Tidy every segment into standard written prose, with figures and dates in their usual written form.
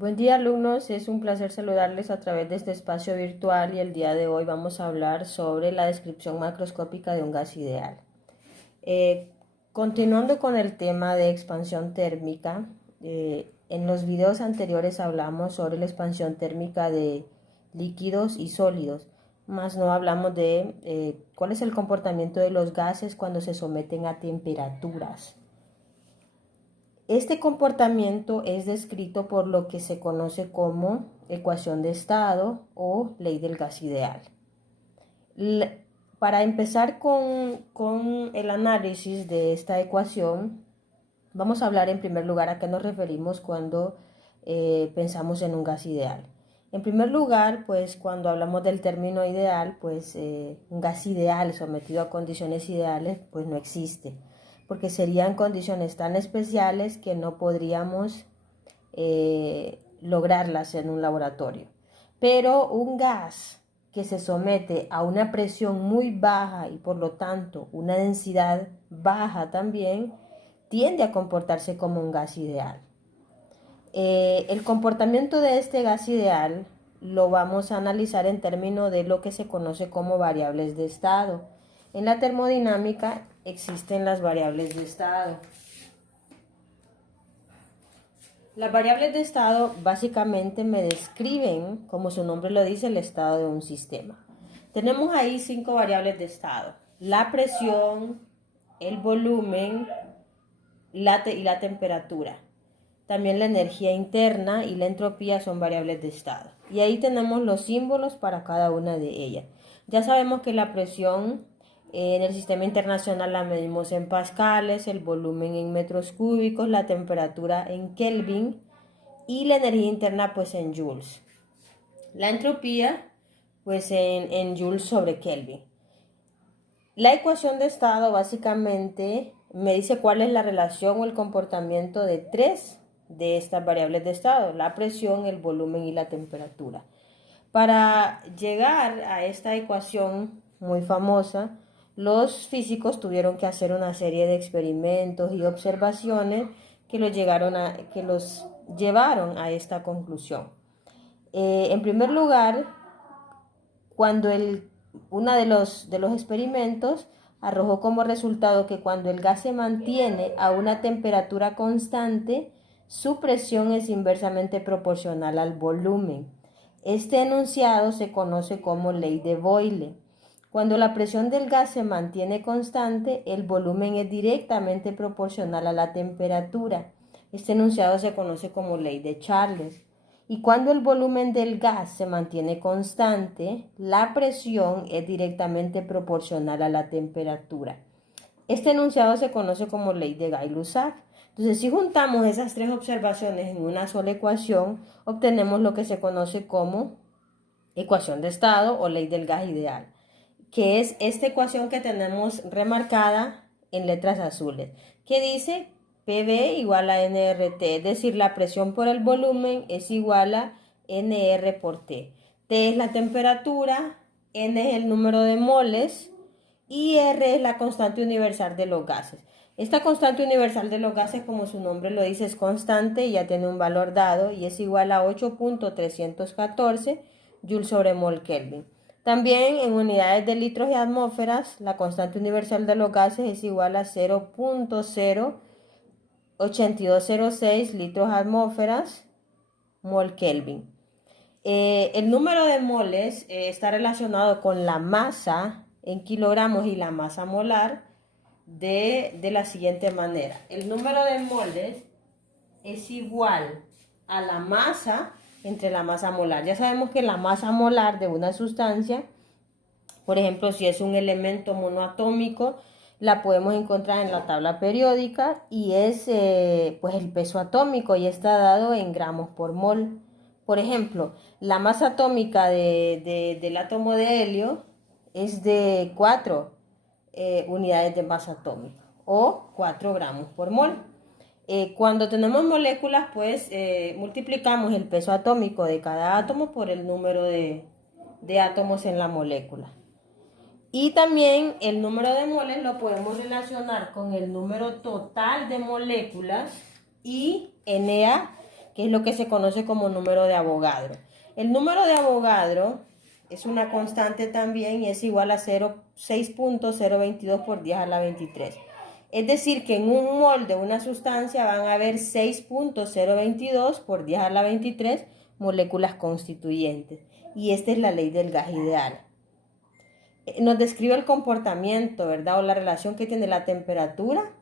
Buen día, alumnos, es un placer saludarles a través de este espacio virtual y el día de hoy vamos a hablar sobre la descripción macroscópica de un gas ideal. Continuando con el tema de expansión térmica, en los videos anteriores hablamos sobre la expansión térmica de líquidos y sólidos, más no hablamos de cuál es el comportamiento de los gases cuando se someten a temperaturas. Este comportamiento es descrito por lo que se conoce como ecuación de estado o ley del gas ideal. Para empezar con el análisis de esta ecuación, vamos a hablar en primer lugar a qué nos referimos cuando pensamos en un gas ideal. En primer lugar, pues cuando hablamos del término ideal, pues un gas ideal sometido a condiciones ideales, pues no existe, porque serían condiciones tan especiales que no podríamos lograrlas en un laboratorio. Pero un gas que se somete a una presión muy baja y por lo tanto una densidad baja también, tiende a comportarse como un gas ideal. El comportamiento de este gas ideal lo vamos a analizar en términos de lo que se conoce como variables de estado. En la termodinámica existen las variables de estado. Las variables de estado básicamente me describen, como su nombre lo dice, el estado de un sistema. Tenemos ahí 5 variables de estado: la presión, el volumen y la temperatura. También la energía interna y la entropía son variables de estado. Y ahí tenemos los símbolos para cada una de ellas. Ya sabemos que la presión en el sistema internacional la medimos en pascales, el volumen en metros cúbicos, la temperatura en Kelvin y la energía interna pues en joules. La entropía pues en joules sobre Kelvin. La ecuación de estado básicamente me dice cuál es la relación o el comportamiento de 3 de estas variables de estado: la presión, el volumen y la temperatura. Para llegar a esta ecuación muy famosa, los físicos tuvieron que hacer una serie de experimentos y observaciones que los llevaron a esta conclusión. En primer lugar, cuando uno de los experimentos arrojó como resultado que cuando el gas se mantiene a una temperatura constante, su presión es inversamente proporcional al volumen. Este enunciado se conoce como ley de Boyle. Cuando la presión del gas se mantiene constante, el volumen es directamente proporcional a la temperatura. Este enunciado se conoce como ley de Charles. Y cuando el volumen del gas se mantiene constante, la presión es directamente proporcional a la temperatura. Este enunciado se conoce como ley de Gay-Lussac. Entonces, si juntamos esas 3 observaciones en una sola ecuación, obtenemos lo que se conoce como ecuación de estado o ley del gas ideal, que es esta ecuación que tenemos remarcada en letras azules, que dice PV igual a nRT, es decir, la presión por el volumen es igual a nR por T. T es la temperatura, N es el número de moles y R es la constante universal de los gases. Esta constante universal de los gases, como su nombre lo dice, es constante y ya tiene un valor dado y es igual a 8.314 Joule sobre mol Kelvin. También en unidades de litros y atmósferas, la constante universal de los gases es igual a 0.08206 litros atmósferas mol Kelvin. El número de moles está relacionado con la masa en kilogramos y la masa molar de la siguiente manera. El número de moles es igual a la masa entre la masa molar. Ya sabemos que la masa molar de una sustancia, por ejemplo, si es un elemento monoatómico, la podemos encontrar en la tabla periódica y es pues el peso atómico y está dado en gramos por mol. Por ejemplo, la masa atómica del átomo de helio es de 4 unidades de masa atómica o 4 gramos por mol. Cuando tenemos moléculas, pues multiplicamos el peso atómico de cada átomo por el número de átomos en la molécula. Y también el número de moles lo podemos relacionar con el número total de moléculas y Na, que es lo que se conoce como número de Avogadro. El número de Avogadro es una constante también y es igual a 6.022 por 10 a la 23. Es decir, que en un mol de una sustancia van a haber 6.022 por 10 a la 23 moléculas constituyentes. Y esta es la ley del gas ideal. Nos describe el comportamiento, ¿verdad? O la relación que tiene la temperatura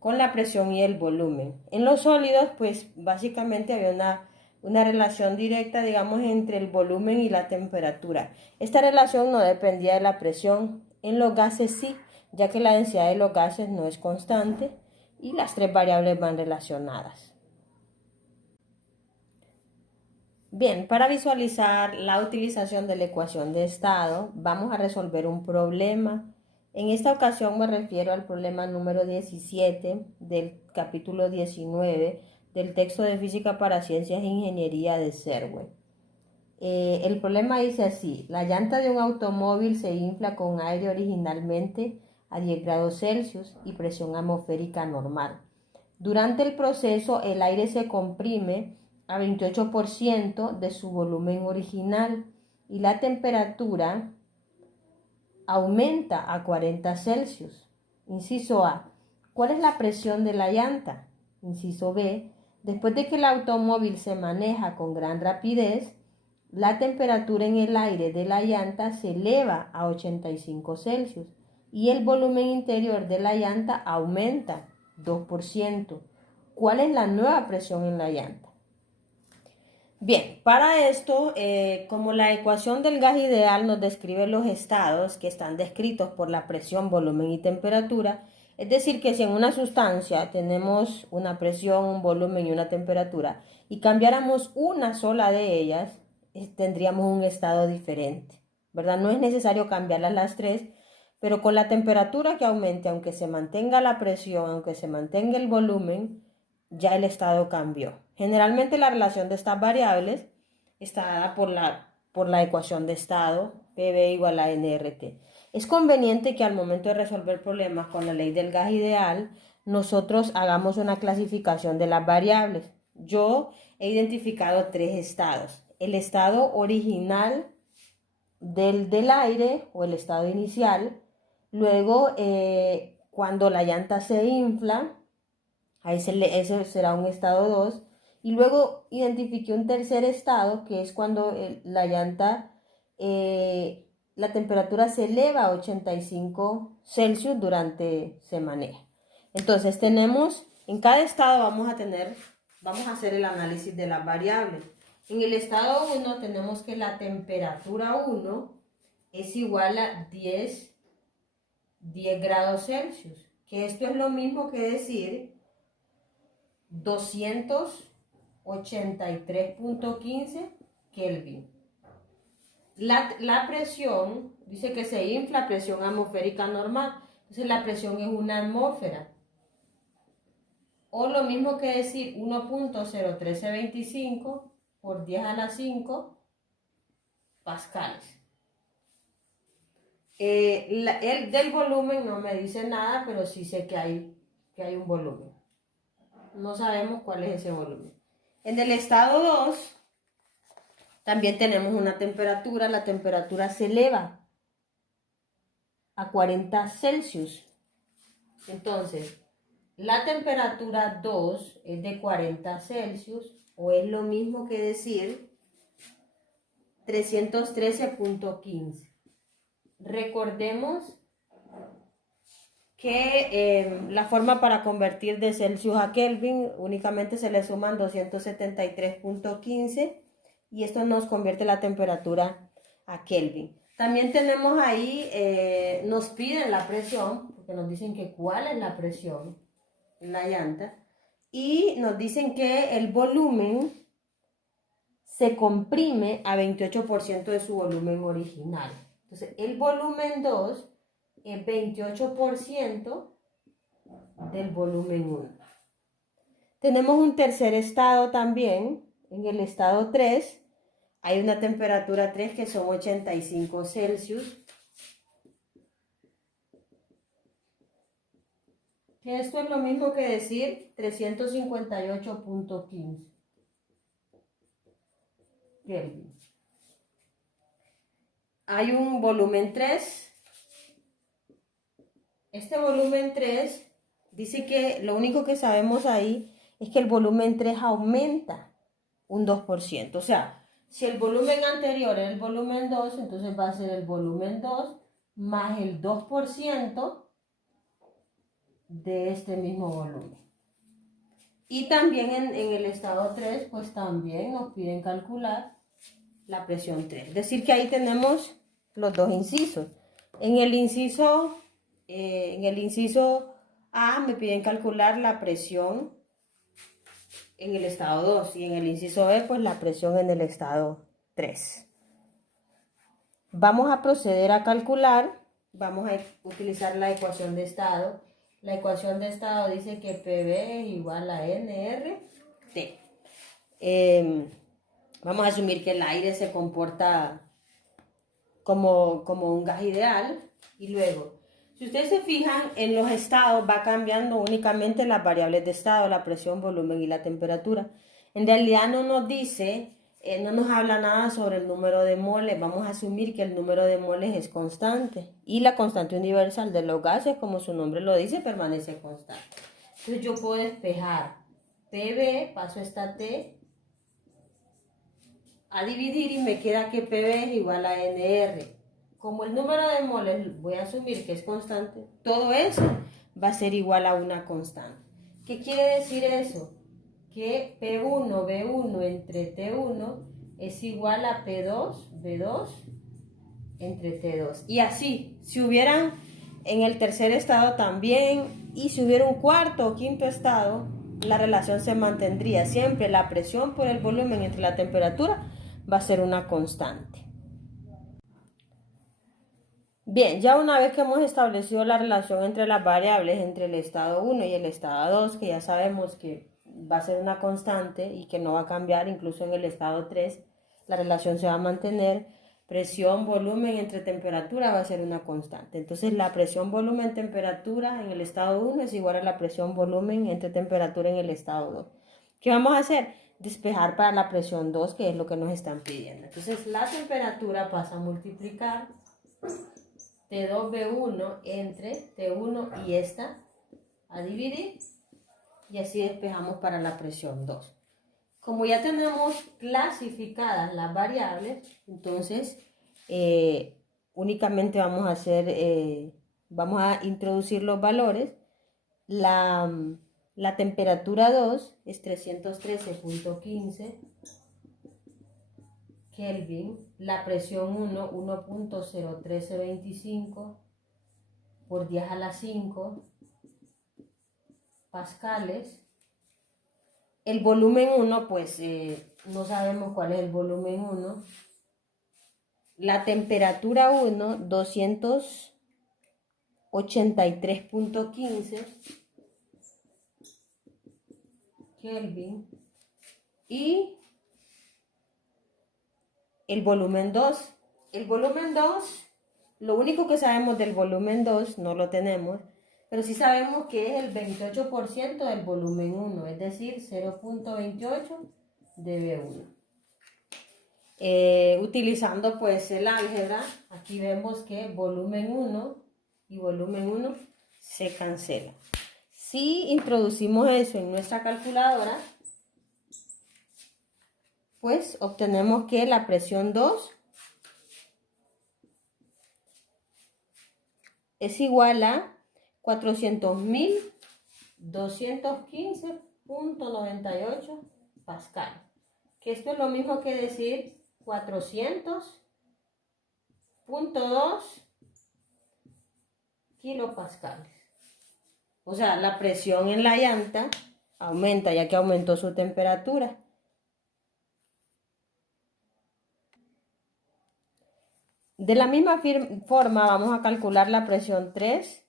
con la presión y el volumen. En los sólidos, pues básicamente había una relación directa, digamos, entre el volumen y la temperatura. Esta relación no dependía de la presión. En los gases sí, ya que la densidad de los gases no es constante y las tres variables van relacionadas. Bien, para visualizar la utilización de la ecuación de estado, vamos a resolver un problema. En esta ocasión me refiero al problema número 17 del capítulo 19 del texto de Física para Ciencias e Ingeniería de Serwin. El problema dice así: la llanta de un automóvil se infla con aire originalmente a 10 grados Celsius y presión atmosférica normal. Durante el proceso, el aire se comprime a 28% de su volumen original y la temperatura aumenta a 40 Celsius. Inciso A: ¿cuál es la presión de la llanta? Inciso B: después de que el automóvil se maneja con gran rapidez, la temperatura en el aire de la llanta se eleva a 85 Celsius y el volumen interior de la llanta aumenta 2%. ¿Cuál es la nueva presión en la llanta? Bien, para esto, como la ecuación del gas ideal nos describe los estados que están descritos por la presión, volumen y temperatura, es decir, que si en una sustancia tenemos una presión, un volumen y una temperatura, y cambiáramos una sola de ellas, tendríamos un estado diferente, ¿verdad? No es necesario cambiarlas las tres, pero con la temperatura que aumente, aunque se mantenga la presión, aunque se mantenga el volumen, ya el estado cambió. Generalmente la relación de estas variables está dada por la ecuación de estado, PV igual a nRT. Es conveniente que al momento de resolver problemas con la ley del gas ideal, nosotros hagamos una clasificación de las variables. Yo he identificado tres estados: el estado original del aire o el estado inicial, luego cuando la llanta se infla, ese será un estado 2, y luego identifiqué un tercer estado que es cuando la llanta, la temperatura se eleva a 85 Celsius durante se maneja. Entonces tenemos, en cada estado vamos a hacer el análisis de las variables. En el estado 1 tenemos que la temperatura 1 es igual a 10 grados Celsius, que esto es lo mismo que decir 283.15 Kelvin. La presión, dice que se infla, presión atmosférica normal. Entonces la presión es una atmósfera. O lo mismo que decir 1.01325 por 10 a la 5 pascales. El del volumen no me dice nada, pero sí sé que hay un volumen. No sabemos cuál es ese volumen. En el estado 2 también tenemos una temperatura. La temperatura se eleva a 40 Celsius. Entonces, la temperatura 2 es de 40 Celsius, o es lo mismo que decir 313.15. Recordemos que la forma para convertir de Celsius a Kelvin únicamente se le suman 273.15 y esto nos convierte la temperatura a Kelvin. También tenemos ahí, nos piden la presión, porque nos dicen que cuál es la presión en la llanta, y nos dicen que el volumen se comprime a 28% de su volumen original. Entonces, el volumen 2 es 28% del volumen 1. Tenemos un tercer estado también. En el estado 3 hay una temperatura 3 que son 85 Celsius. Esto es lo mismo que decir 358.15. Kelvin. Hay un volumen 3. Este volumen 3 dice que lo único que sabemos ahí es que el volumen 3 aumenta un 2%. O sea, si el volumen anterior era el volumen 2, entonces va a ser el volumen 2 más el 2% de este mismo volumen. Y también en el estado 3, pues también nos piden calcular la presión 3. Es decir, que ahí tenemos los dos incisos. En el inciso A me piden calcular la presión en el estado 2 y en el inciso B, pues la presión en el estado 3. Vamos a proceder a calcular, vamos a utilizar la ecuación de estado. La ecuación de estado dice que PV es igual a nRT. Vamos a asumir que el aire se comporta como un gas ideal. Y luego, si ustedes se fijan, en los estados va cambiando únicamente las variables de estado, la presión, volumen y la temperatura. En realidad no nos dice, no nos habla nada sobre el número de moles. Vamos a asumir que el número de moles es constante. Y la constante universal de los gases, como su nombre lo dice, permanece constante. Entonces yo puedo despejar PV, paso esta T a dividir y me queda que PV es igual a NR. Como el número de moles voy a asumir que es constante, todo eso va a ser igual a una constante. ¿Qué quiere decir eso? Que P1, B1 entre T1 es igual a P2, B2 entre T2. Y así, si hubieran en el tercer estado también, y si hubiera un cuarto o quinto estado, la relación se mantendría. Siempre la presión por el volumen entre la temperatura va a ser una constante. Bien, ya una vez que hemos establecido la relación entre las variables, entre el estado 1 y el estado 2, que ya sabemos que va a ser una constante y que no va a cambiar, incluso en el estado 3, la relación se va a mantener, presión, volumen entre temperatura va a ser una constante. Entonces la presión, volumen, temperatura en el estado 1 es igual a la presión, volumen entre temperatura en el estado 2. ¿Qué vamos a hacer? Despejar para la presión 2, que es lo que nos están pidiendo. Entonces la temperatura pasa a multiplicar T2B1 entre T1 y esta a dividir, y así despejamos para la presión 2. Como ya tenemos clasificadas las variables, entonces únicamente vamos a hacer, vamos a introducir los valores. La temperatura 2 es 313.15 Kelvin, la presión 1, 1.01325 por 10 a la 5 pascales. El volumen 1, pues no sabemos cuál es el volumen 1. La temperatura 1, 283.15 Kelvin. Y el volumen 2. El volumen 2, lo único que sabemos del volumen 2, no lo tenemos, pero sí sabemos que es el 28% del volumen 1, es decir, 0.28 de B1. Utilizando pues el álgebra, aquí vemos que volumen 1 y volumen 1 se cancelan. Si introducimos eso en nuestra calculadora, pues obtenemos que la presión 2 es igual a 400.215.98 pascal. Que esto es lo mismo que decir 400.2 kilopascales. O sea, la presión en la llanta aumenta ya que aumentó su temperatura. De la misma forma vamos a calcular la presión 3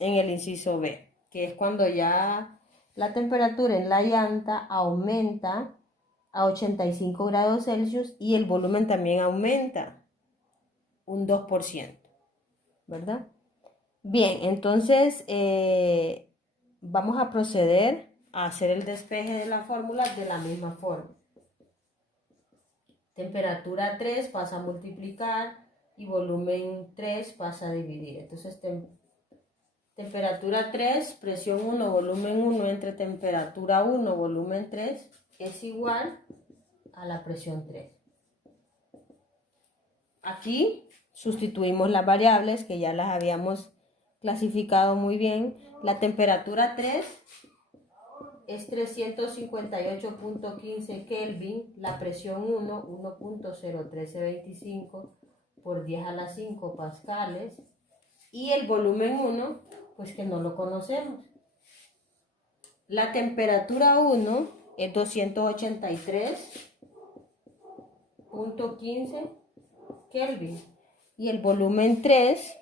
en el inciso B, que es cuando ya la temperatura en la llanta aumenta a 85 grados Celsius y el volumen también aumenta un 2%, ¿verdad? Bien, entonces vamos a proceder a hacer el despeje de la fórmula de la misma forma. Temperatura 3 pasa a multiplicar y volumen 3 pasa a dividir. Entonces, temperatura 3, presión 1, volumen 1 entre temperatura 1, volumen 3 es igual a la presión 3. Aquí sustituimos las variables que ya las habíamos clasificado muy bien. La temperatura 3 es 358.15 Kelvin, la presión 1, 1.01325 por 10 a la 5 pascales, y el volumen 1, pues que no lo conocemos. La temperatura 1 es 283.15 Kelvin, y el volumen 3,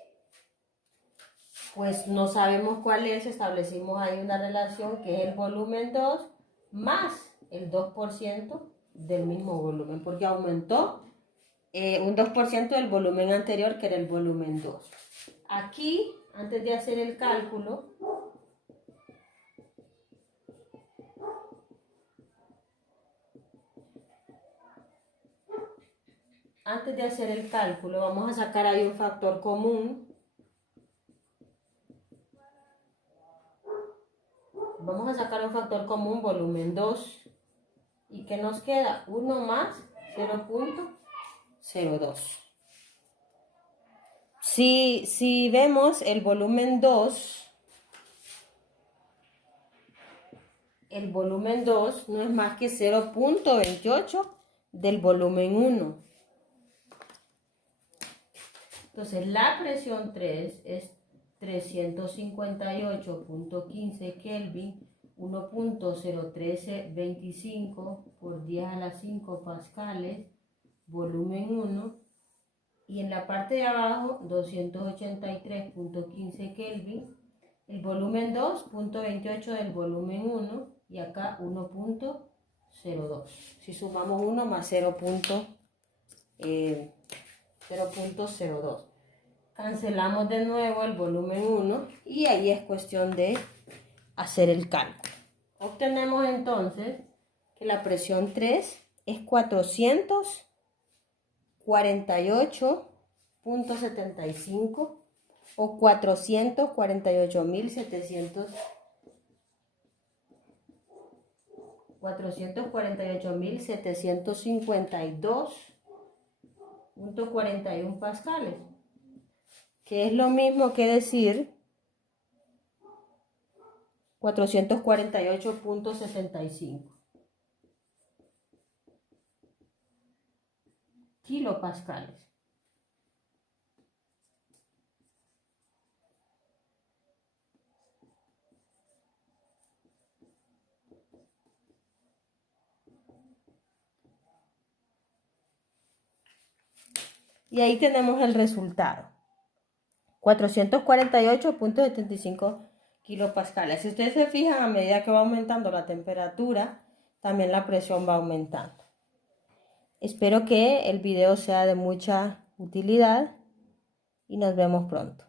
pues no sabemos cuál es. Establecimos ahí una relación que es el volumen 2 más el 2% del mismo volumen, porque aumentó un 2% del volumen anterior, que era el volumen 2. Aquí, antes de hacer el cálculo, vamos a sacar ahí un factor común. Vamos a sacar un factor común, volumen 2. ¿Y qué nos queda? 1 más 0.02. Si vemos el volumen 2, no es más que 0.28 del volumen 1. Entonces, la presión 3 es 358.15 Kelvin, 1.01325 por 10 a la 5 pascales, volumen 1. Y en la parte de abajo, 283.15 Kelvin, el volumen 2, 0.28 del volumen 1, y acá 1.02. Si sumamos 1 más 0.02. Cancelamos de nuevo el volumen 1 y ahí es cuestión de hacer el cálculo. Obtenemos entonces que la presión 3 es 448.75 o 448.752.41 pascales, que es lo mismo que decir 448.65 kilopascales. Y ahí tenemos el resultado. 448.75 kilopascales. Si ustedes se fijan, a medida que va aumentando la temperatura, también la presión va aumentando. Espero que el video sea de mucha utilidad y nos vemos pronto.